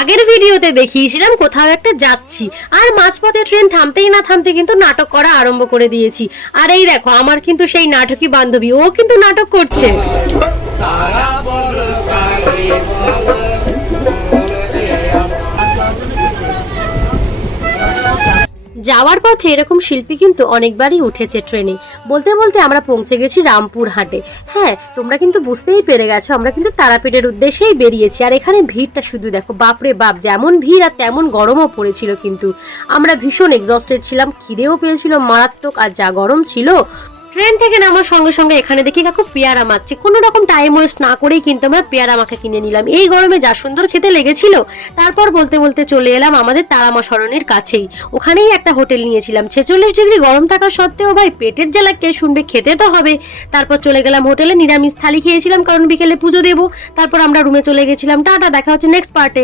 আগের ভিডিওতে দেখিয়েছিলাম কোথাও একটা যাচ্ছি, আর মাঝপথে ট্রেন থামতেই না থামতে কিন্তু নাটক করা আরম্ভ করে দিয়েছি। আর এই দেখো আমার কিন্তু সেই নাটকী বান্ধবী, ও কিন্তু নাটক করছে। যাওয়ার পথে এরকম শিল্পী কিন্তু অনেকবারই উঠেছে ট্রেনে। বলতে বলতে আমরা পৌঁছে গেছি রামপুরহাটে। হ্যাঁ, তোমরা কিন্তু বুঝতেই পেরে গেছো আমরা কিন্তু তারাপীঠের উদ্দেশ্যেই বেরিয়েছি। আর এখানে ভিড়টা শুধু দেখো, বাপরে বাপ, যেমন ভিড় আর তেমন গরমও পড়েছিল। কিন্তু আমরা ভীষণ এক্সস্টেড ছিলাম, খিদেও পেয়েছিল মারাত্মক, আর যা গরম ছিল। ট্রেন থেকে নামার সঙ্গে সঙ্গে এখানে দেখি কাকু পেয়ারা মাখছে। কোনো রকম টাইম ওয়েস্ট না করেই কিন্তু আমরা পেয়ারা মাখা কিনে নিলাম। এই গরমে যা সুন্দর খেতে লেগেছিল। তারপর বলতে বলতে চলে এলাম আমাদের তারামা সরণির কাছেই। ওখানেই একটা হোটেল নিয়েছিলাম। 46 ডিগ্রি গরম থাকা সত্ত্বেও ভাই পেটের জ্বালা কে শুনবে, খেতে তো হবে। তারপর চলে গেলাম হোটেলে, নিরামিষ থালি খেয়েছিলাম কারণ বিকেলে পুজো দেবো। তারপর আমরা রুমে চলে গেছিলাম। টাটা, দেখা হচ্ছে নেক্সট পার্টে।